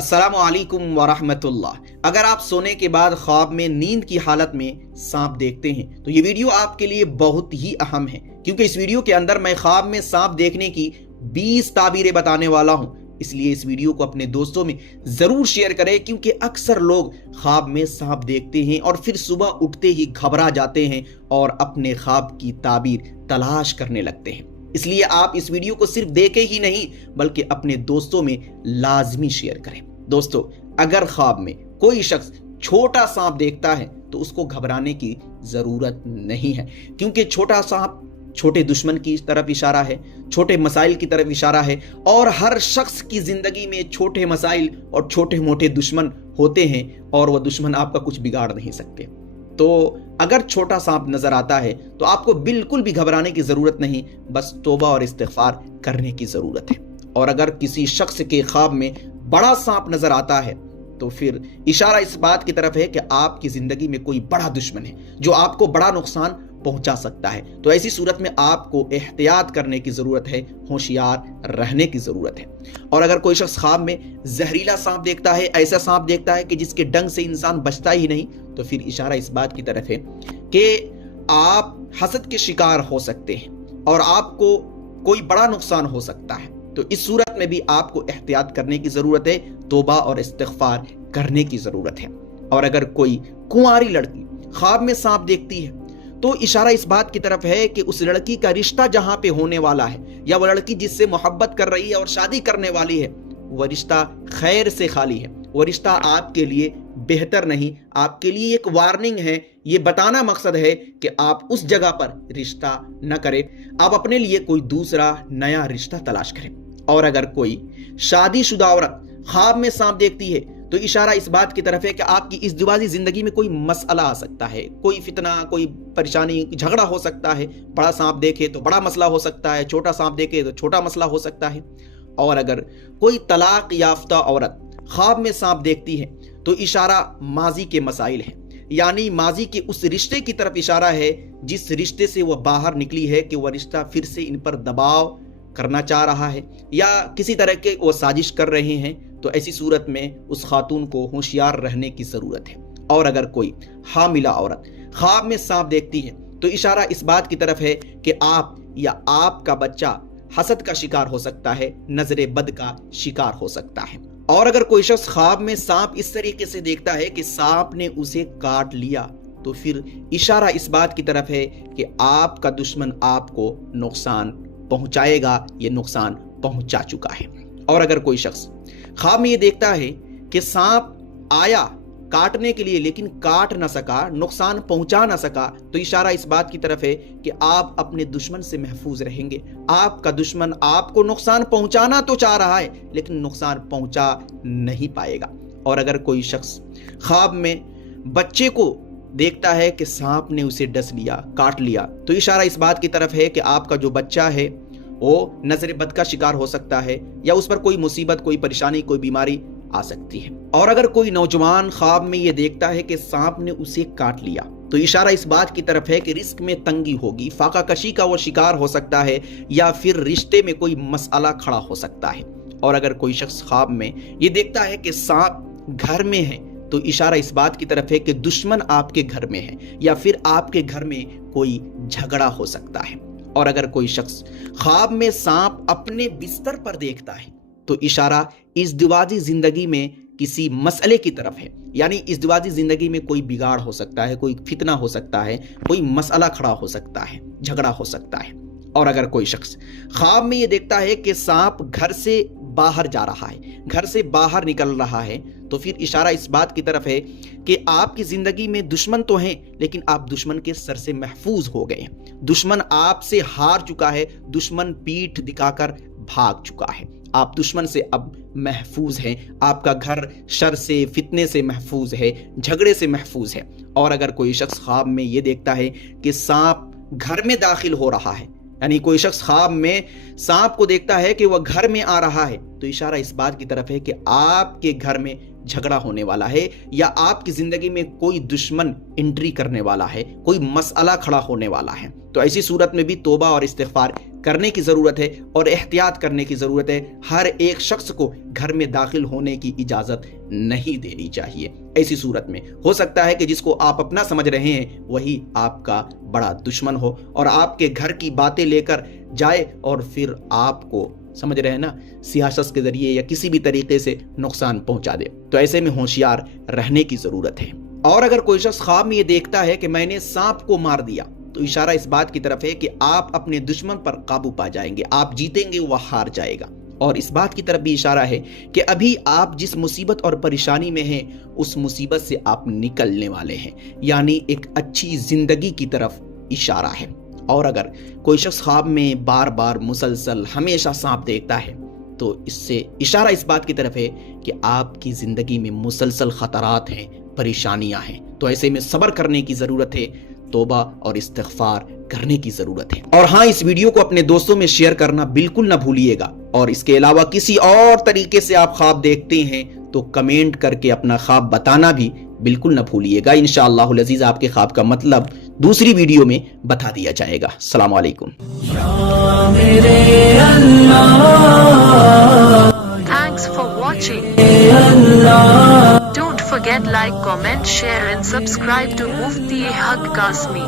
अस्सलामु अलैकुम वरहमतुल्लाह। अगर आप सोने के बाद ख्वाब में नींद की हालत में सांप देखते हैं तो ये वीडियो आपके लिए बहुत ही अहम है, क्योंकि इस वीडियो के अंदर मैं ख्वाब में सांप देखने की 20 ताबीरें बताने वाला हूं। इसलिए इस वीडियो को अपने दोस्तों में जरूर शेयर करें, क्योंकि अक्सर लोग ख्वाब में सांप देखते हैं और फिर सुबह उठते ही घबरा जाते हैं और अपने ख्वाब की ताबीर तलाश करने लगते हैं। इसलिए आप इस वीडियो को सिर्फ देखें ही नहीं बल्कि अपने दोस्तों में लाजमी शेयर करें। दोस्तों, अगर ख्वाब में कोई शख्स छोटा सांप देखता है तो उसको घबराने की जरूरत नहीं है, क्योंकि छोटा सांप छोटे दुश्मन की तरफ इशारा है, छोटे मसाइल की तरफ इशारा है। और हर शख्स की जिंदगी में छोटे मसाइल और छोटे मोटे दुश्मन होते हैं और वह दुश्मन आपका कुछ बिगाड़ नहीं सकते। तो अगर छोटा सांप नजर आता है तो आपको बिल्कुल भी घबराने की जरूरत नहीं, बस तौबा और इस्तिग़फ़ार करने की जरूरत है। और अगर किसी शख्स के ख्वाब में बड़ा सांप नजर आता है तो फिर इशारा इस बात की तरफ है कि आपकी जिंदगी में कोई बड़ा दुश्मन है जो आपको बड़ा नुकसान पहुंचा सकता है। तो ऐसी सूरत में आपको एहतियात करने की जरूरत है, होशियार रहने की जरूरत है। और अगर कोई शख्स ख्वाब में जहरीला सांप देखता है, ऐसा सांप देखता है कि जिसके डंक से इंसान बचता ही नहीं, तो फिर इशारा इस बात की तरफ है कि आप हसद के शिकार हो सकते हैं और आपको कोई बड़ा नुकसान हो सकता है। तो इस सूरत में भी आपको एहतियात करने की जरूरत है, तौबा और इस्तिग़फ़ार करने की जरूरत है। और अगर कोई कुंवारी लड़की ख्वाब में सांप देखती है तो इशारा इस बात की तरफ है कि उस लड़की का रिश्ता जहां पे होने वाला है, या वह लड़की जिससे मोहब्बत कर रही है और शादी करने वाली है, वह रिश्ता खैर से खाली है। वह रिश्ता आपके लिए बेहतर नहीं, आपके लिए एक वार्निंग है। ये बताना मकसद है कि आप उस जगह पर रिश्ता न करें, आप अपने लिए कोई दूसरा नया रिश्ता तलाश करें। और अगर कोई शादीशुदा औरत ख्वाब में सांप देखती है तो इशारा इस बात की तरफ है कि आपकी इस दुबाजी जिंदगी में कोई मसला आ सकता है, कोई फितना, कोई परेशानी, झगड़ा हो सकता है। बड़ा सांप देखे तो बड़ा मसला हो सकता है, छोटा सांप देखे तो छोटा मसला हो सकता है। और अगर कोई तलाक याफ्ता औरत ख्वाब में सांप देखती है तो इशारा माजी के मसाइल है, यानी माजी के उस रिश्ते की तरफ इशारा है जिस रिश्ते से वह बाहर निकली है, कि वह रिश्ता फिर से इन पर दबाव करना चाह रहा है या किसी तरह के वो साजिश कर रहे हैं। तो ऐसी सूरत में उस खातून को होशियार रहने की जरूरत है। और अगर कोई हामिला औरत ख्वाब में सांप देखती है तो इशारा इस बात की तरफ है कि आप या आपका बच्चा हसद का शिकार हो सकता है, नजरे बद का शिकार हो सकता है। और अगर कोई शख्स ख्वाब में सांप इस तरीके से देखता है कि सांप ने उसे काट लिया तो फिर इशारा इस बात की तरफ है कि आपका दुश्मन आपको नुकसान पहुंचाएगा, ये नुकसान पहुंचा चुका है। और अगर कोई शख्स ख्वाब में ये देखता है कि सांप आया काटने के लिए लेकिन काट ना सका, नुकसान पहुंचा ना सका, तो इशारा इस बात की तरफ है कि आप अपने दुश्मन से महफूज रहेंगे। आपका दुश्मन आपको नुकसान पहुंचाना तो चाह रहा है लेकिन नुकसान पहुंचा नहीं पाएगा। और अगर कोई शख्स ख्वाब में बच्चे को देखता है कि सांप ने उसे डस लिया, काट लिया, तो इशारा इस बात की तरफ है कि आपका जो बच्चा है वो नजर बद का शिकार हो सकता है या उस पर कोई मुसीबत, कोई परेशानी, कोई बीमारी आ सकती है। और अगर कोई नौजवान ख्वाब में ये देखता है कि सांप ने उसे काट लिया तो इशारा इस बात की तरफ है कि रिस्क में तंगी होगी, फाका कशी का वो शिकार हो सकता है या फिर रिश्ते में कोई मसला खड़ा हो सकता है। और अगर कोई शख्स ख्वाब में ये देखता है कि सांप घर में है तो इशारा इस बात की तरफ है कि दुश्मन आपके घर में है या फिर आपके घर में कोई झगड़ा हो सकता है। और अगर कोई शख्स ख्वाब में सांप अपने बिस्तर पर देखता है तो इशारा इस दुबाजी जिंदगी में किसी मसले की तरफ है, यानी इस दुबाजी जिंदगी में कोई बिगाड़ हो सकता है, कोई फितना हो सकता है, कोई मसला खड़ा हो सकता है, झगड़ा हो सकता है। और अगर कोई शख्स ख्वाब में ये देखता है कि सांप घर से बाहर जा रहा है, घर से बाहर निकल रहा है, तो फिर इशारा इस बात की तरफ है कि आपकी जिंदगी में दुश्मन तो हैं लेकिन आप दुश्मन के सर से महफूज हो गए हैं। दुश्मन आपसे हार चुका है, दुश्मन पीठ दिखाकर भाग चुका है, आप दुश्मन से अब महफूज हैं। आपका घर शर से, फितने से महफूज है, झगड़े से महफूज है। और अगर कोई शख्स ख्वाब में ये देखता है कि सांप घर में दाखिल हो रहा है, यानी कोई शख्स ख्वाब में सांप को देखता है कि वह घर में आ रहा है, تو اشارہ اس بات کی طرف ہے کہ آپ کے گھر میں جھگڑا ہونے والا ہے یا آپ کی زندگی میں کوئی دشمن انٹری کرنے والا ہے، کوئی مسئلہ کھڑا ہونے والا ہے۔ تو ایسی صورت میں بھی توبہ اور استغفار کرنے کی ضرورت ہے اور احتیاط کرنے کی ضرورت ہے۔ ہر ایک شخص کو گھر میں داخل ہونے کی اجازت نہیں دینی چاہیے۔ ایسی صورت میں ہو سکتا ہے کہ جس کو آپ اپنا سمجھ رہے ہیں وہی آپ کا بڑا دشمن ہو اور آپ کے گھر کی باتیں لے کر جائے اور پھر آپ کو، سمجھ رہے ہیں نا، سیاست کے ذریعے یا کسی بھی طریقے سے نقصان پہنچا دے۔ تو ایسے میں ہوشیار رہنے کی ضرورت ہے۔ اور اگر کوئی شخص خواب میں یہ دیکھتا ہے کہ میں نے سانپ کو مار دیا، تو اشارہ اس بات کی طرف ہے کہ آپ اپنے دشمن پر قابو پا جائیں گے، آپ جیتیں گے، وہ ہار جائے گا۔ اور اس بات کی طرف بھی اشارہ ہے کہ ابھی آپ جس مصیبت اور پریشانی میں ہیں اس مصیبت سے آپ نکلنے والے ہیں، یعنی ایک اچھی زندگی کی طرف اشارہ ہے۔ اور اگر کوئی شخص خواب میں بار بار مسلسل ہمیشہ سانپ دیکھتا ہے تو اس سے اشارہ اس بات کی طرف ہے کہ آپ کی زندگی میں مسلسل خطرات ہیں، پریشانیاں ہیں۔ تو ایسے میں صبر کرنے کی ضرورت ہے، توبہ اور استغفار کرنے کی ضرورت ہے۔ اور ہاں، اس ویڈیو کو اپنے دوستوں میں شیئر کرنا بالکل نہ بھولیے گا، اور اس کے علاوہ کسی اور طریقے سے آپ خواب دیکھتے ہیں تو کمنٹ کر کے اپنا خواب بتانا بھی بالکل نہ بھولیے گا۔ انشاءاللہ العزیز آپ کے خواب کا مطلب دوسری ویڈیو میں بتا دیا جائے گا۔ السلام علیکم۔ Thanks for watching. Don't forget like, comment, share and subscribe to Mufti Haq Kasmi.